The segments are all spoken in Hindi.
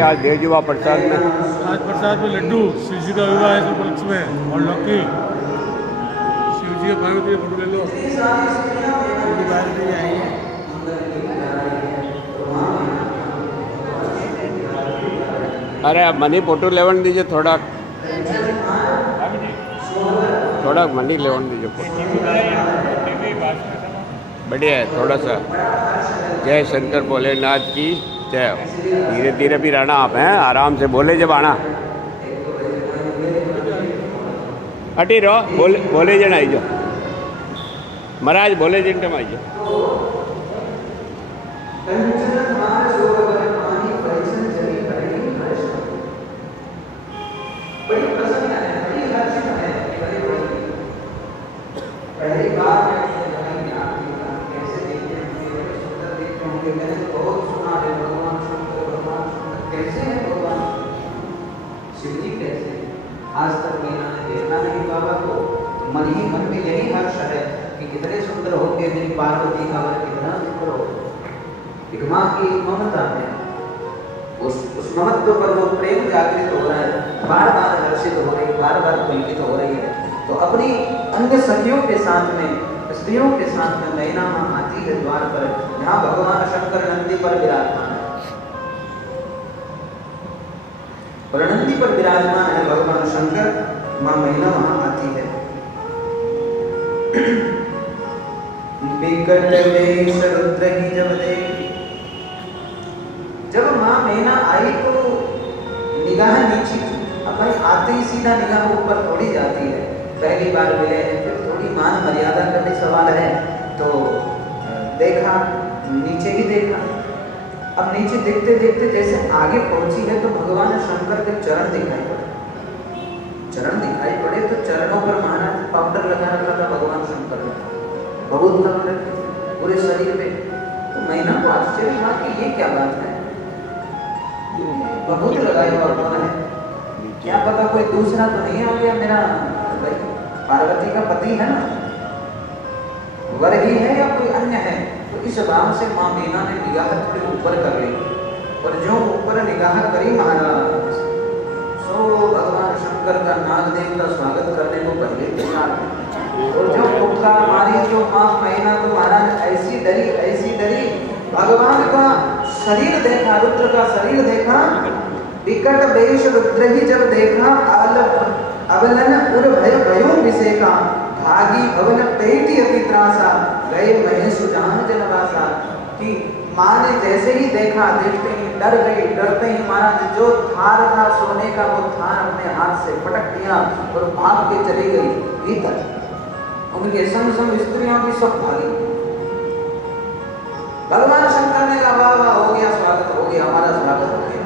आज देवजुआ प्रसाद में आज प्रसाद में लड्डू शिव जी का विवाह है उपलक्ष्य में और लौकी शिव जी के पार्वती फोटो ले लो। अरे अब मनी फोटो लेवन दीजिए थोड़ा मनी लेवन दीजिए बढ़िया है थोड़ा सा। जय शंकर भोलेनाथ की जय। धीरे धीरे भी रहना आप हैं, आराम से बोले जब आना हटी रहो बोले जन आई जो महाराज बोले जिन टम आई जो। आज तक मीना ने देखा नहीं बाबा को। मन ही मन में यही हर्ष है कि कितने सुंदर होंगे मेरी पार्वती का वर कितना सुंदर हो। एक माँ की ममता है, उस ममत्व पर वो प्रेम जागृत हो रहा है, बार बार हर्षित हो रही, बार बार पुलकित हो रही है। तो अपनी अन्य सखियों के साथ में, स्त्रियों के साथ में मैना माँ आती है द्वार पर, जहाँ भगवान शंकर नंदी पर विराजमान है। और नंदी पर विराजमान है भगवान शंकर, माँ मैना वहां आती है। बिकट वेश रुद्र की जब देखी, जब माँ मैना आई तो निगाह नीची थी। अब भाई आते ही सीधा निगाह ऊपर थोड़ी जाती है, पहली बार मिले हैं, फिर थोड़ी मान मर्यादा का भी सवाल है। तो देखा, नीचे ही देखा। अब नीचे देखते देखते जैसे आगे पहुंची है तो भगवान शंकर के चरण दिखाई पड़े। चरण दिखाई पड़े तो चरणों पर महाराज पाउडर लगा रखा था भगवान शंकर ने, बहुत लगा रखे पूरे शरीर पे। तो मैना को आश्चर्य हुआ कि ये क्या बात है, बहुत लगाया हुआ कौन है, क्या पता कोई दूसरा तो नहीं हो गया मेरा पार्वती का पति है ना, वर ही है या कोई अन्य है। तो इस भाव से माँ मीना ने निगाह थोड़ी ऊपर कर ली, और जो ऊपर निगाह करी महाराज, सो भगवान शंकर का नागदेव का स्वागत करने को पहले तैयार। और जो पुकार मारी तो माँ मैना तो महाराज ऐसी डरी, भगवान का शरीर देखा, रुद्र का शरीर देखा। विकट वेश रुद्र ही जब देखा, अवलन उर भय भयो विषेका, भागी भवन पेटी अति त्रासा, गए महेश जहां जनवासा। कि माँ ने जैसे ही देखा, देखते ही डर गई, डरते ही महाराज जो थार था सोने का वो थार अपने हाथ से पटक दिया और भाग के चली गई भीतर। उनके संग संग स्त्रियों की सब भागी। भगवान शंकर ने कहा वाह वाह, हो गया स्वागत, हो गया हमारा स्वागत हो गया,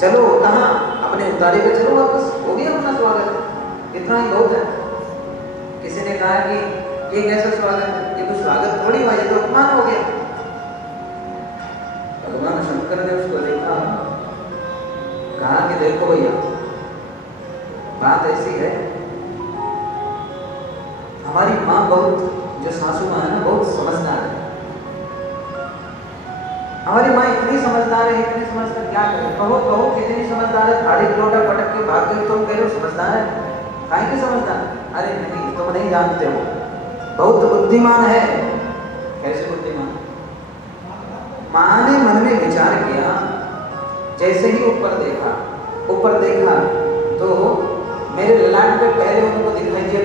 चलो कहाँ अपने उतारे पे चलो वापस, हो गया अपना स्वागत। इतना ही बहुत है। किसी ने कहा कि ये कैसा स्वागत है, ये कुछ स्वागत थोड़ी हुआ, ये तो अपमान हो गया। भगवान शंकर ने उसको देखा, कहा कि देखो भैया बात ऐसी है, हमारी माँ बहुत, जो सासू माँ है ना, बहुत समझदार है। हमारी माँ इतनी समझदार है, इतनी समझदार, क्या करें, कहो कितनी समझदार है। थाली लोटा पटक के भाग गई, तुम कह रहे हो समझदार है, काहे की समझदार? अरे नहीं, तुम नहीं जानते हो, बहुत बुद्धिमान है। कैसे बुद्धिमान? माँ ने मन में विचार किया जैसे ही ऊपर देखा तो मेरे ललाट पे पहले उनको दिखाई दिया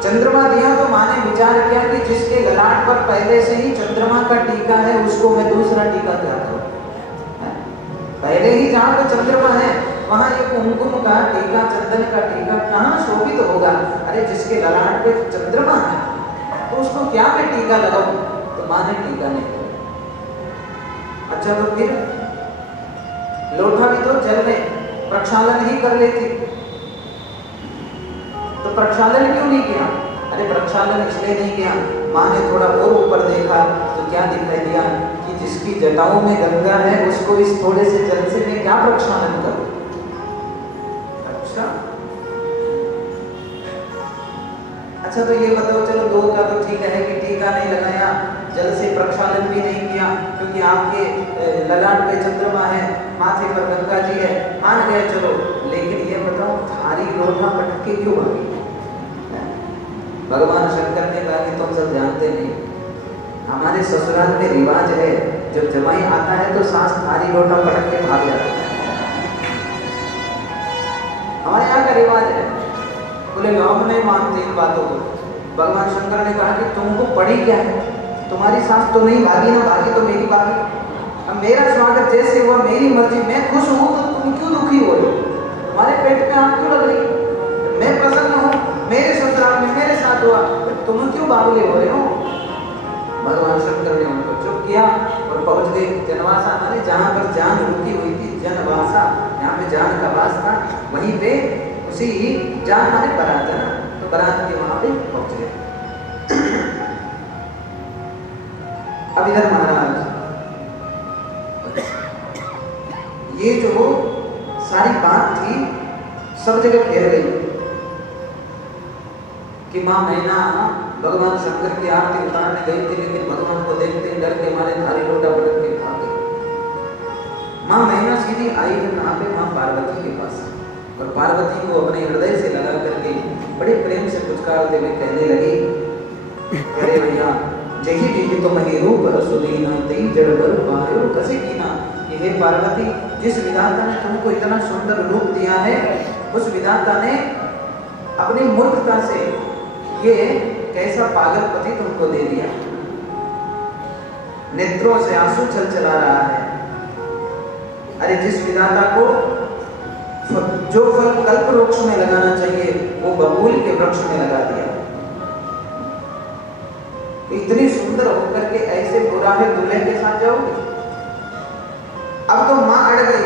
चंद्रमा दिया। तो माँ ने विचार किया कि जिसके ललाट पर पहले से ही चंद्रमा का टीका है उसको मैं दूसरा टीका क्या करूं। पहले ही जहाँ पे चंद्रमा है वहां ये कुमकुम का टीका, चंदन का टीका कहाँ शोभित होगा। अरे जिसके ललाट पे चंद्रमा है तो उसको क्या मैं टीका लगाऊं। तो माँ ने टीका नहीं लगाया। अच्छा तो फिर लोटा भी तो जल में प्रक्षालन ही कर लेती, तो प्रक्षालन क्यों नहीं किया। अरे प्रक्षालन इसलिए नहीं किया, माँ ने थोड़ा और ऊपर देखा तो क्या दिखाई दिया कि जिसकी जटाओं में गंगा है उसको इस थोड़े से जल से मैं क्या प्रक्षालन करूं। अच्छा तो ये बताओ, चलो दो का तो ठीक है कि टीका नहीं लगाया, जल से प्रक्षालन भी नहीं किया क्योंकि आपके ललाट पे चंद्रमा है, माथे पर गंगा जी है, मान गए चलो। लेकिन ये बताओ थारी लोटा पटक के क्यों भागी। भगवान शंकर ने कहा कि तुम सब जानते नहीं, हमारे ससुराल में रिवाज है जब जमाई आता है तो सास थारी लोटा पटक के भाग जाती है। हमारे यहाँ का रिवाज है। बोले गाँव में नहीं मानते इन बातों को। भगवान शंकर ने कहा कि तुमको पड़ी क्या है, तुम्हारी सास तो नहीं भागी, ना भागी तो मेरी भागी। अब मेरा स्वागत जैसे हुआ मेरी मर्जी, मैं खुश हूँ तो तुम क्यों दुखी हो रहे हो। तुम्हारे पेट में आग क्यों लग रही, मैं प्रसन्न हूँ, मेरे ससुराल में मेरे साथ हुआ, तो तुम क्यों बावले हो रहे हो। भगवान शंकर ने उनको चुप किया और पहुंच गए जनवासा, माने जहाँ पर जान रुकी हुई थी, जनवासा, यहाँ पे जान का वास था, वहीं पे उसी जान माने बारात है ना, तो बारात के वहां पे पहुंच गए। अब इधर महाराज ये जो सारी बात थी सब जगह फैल गई कि माँ मैना भगवान शंकर की आरती उतारने गई थी, लेकिन भगवान को देखते ही डर के मारे थारी लोटा पटक के भाग गई। माँ मैना सीधी आई है कहाँ पे, माँ पार्वती के पास, और पार्वती को अपने हृदय से लगा करके बड़े प्रेम से पुचकारते हुए कहने लगी, अरे भैया जही भी तुम ही रूप रसुदीना तेई जड़ बर वायु कसे कीना। हे पार्वती, जिस विधाता ने तुमको इतना सुंदर रूप दिया है, उस विधाता ने अपनी मूर्खता से ये कैसा पागल पति तुमको दे दिया। नेत्रों से आंसू छल चला रहा है। अरे जिस विधाता को जो फल कल्प वृक्ष में लगाना चाहिए वो बबूल के वृक्ष में लगा दिया। इतनी सुंदर होकर के ऐसे बुरा है दूल्हे के साथ जाओगे। अब तो मां अड़ गई,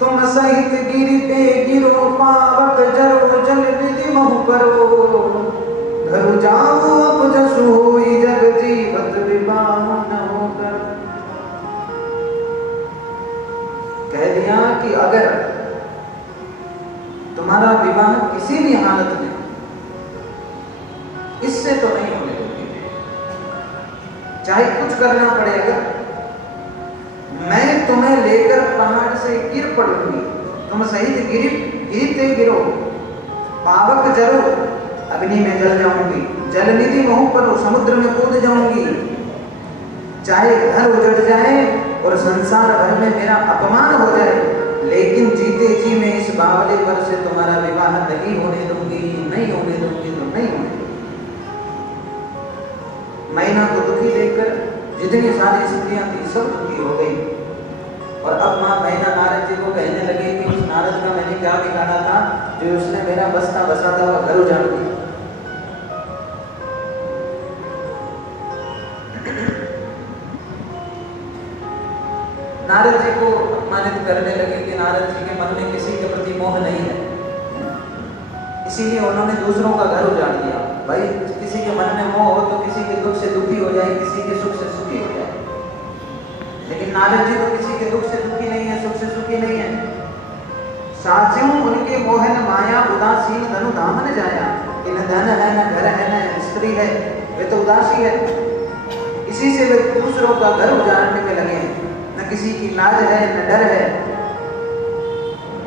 तुम सहित गिरी पे गिरो पावक जरो जल विधि महु करो, घर जाओ अब जसु होई जग जीवत विवाह न होकर। कह दिया कि अगर तुम्हारा विवाह किसी भी हालत में इससे तो नहीं होने दोगे, चाहे कुछ करना पड़ेगा, मैं तुम्हें लेकर पहाड़ से गिर पड़ूंगी, तुम सहित गिरते गिरो, पावक जरो अग्नि में जल जाऊंगी, जल निधि महु पर समुद्र में कूद जाऊंगी, चाहे घर उजड़ जाए और संसार भर में मेरा अपमान हो जाए, लेकिन जीते जी मैं इस बावले पर से तुम्हारा विवाह नहीं होने दूंगी, नहीं होने दूंगी तो नहीं होने दूंगी। मैना को दुखी देखकर जितनी सारी स्त्रियां थी सब दुखी हो गई। और अब माँ मैना नारद जी को कहने लगी कि उस नारद का मैंने क्या बिगाड़ा था जो उसने मेरा बसता बसाता हुआ घर उजाड़ दिया। नारद जी को अपमानित करने लगे कि नारद जी के मन में किसी के प्रति मोह नहीं है, इसीलिए उन्होंने दूसरों का घर उजाड़ दिया। भाई किसी के मन में मोह हो तो किसी के दुख से दुखी हो जाए, किसी के सुख से सुखी हो जाए, लेकिन नारद जी तो किसी के दुख से दुखी नहीं है, सुख से सुखी नहीं है। साथियों उनके मोहन माया उदासीन धनु धामन जाया, कि न धन है न घर है न स्त्री है, वे तो उदासी है, इसी से वे दूसरों का घर उजाड़ने में लगे हैं। न किसी की लाज है न डर है,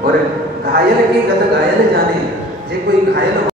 और घायल की गत घायल जाने, जे कोई घायल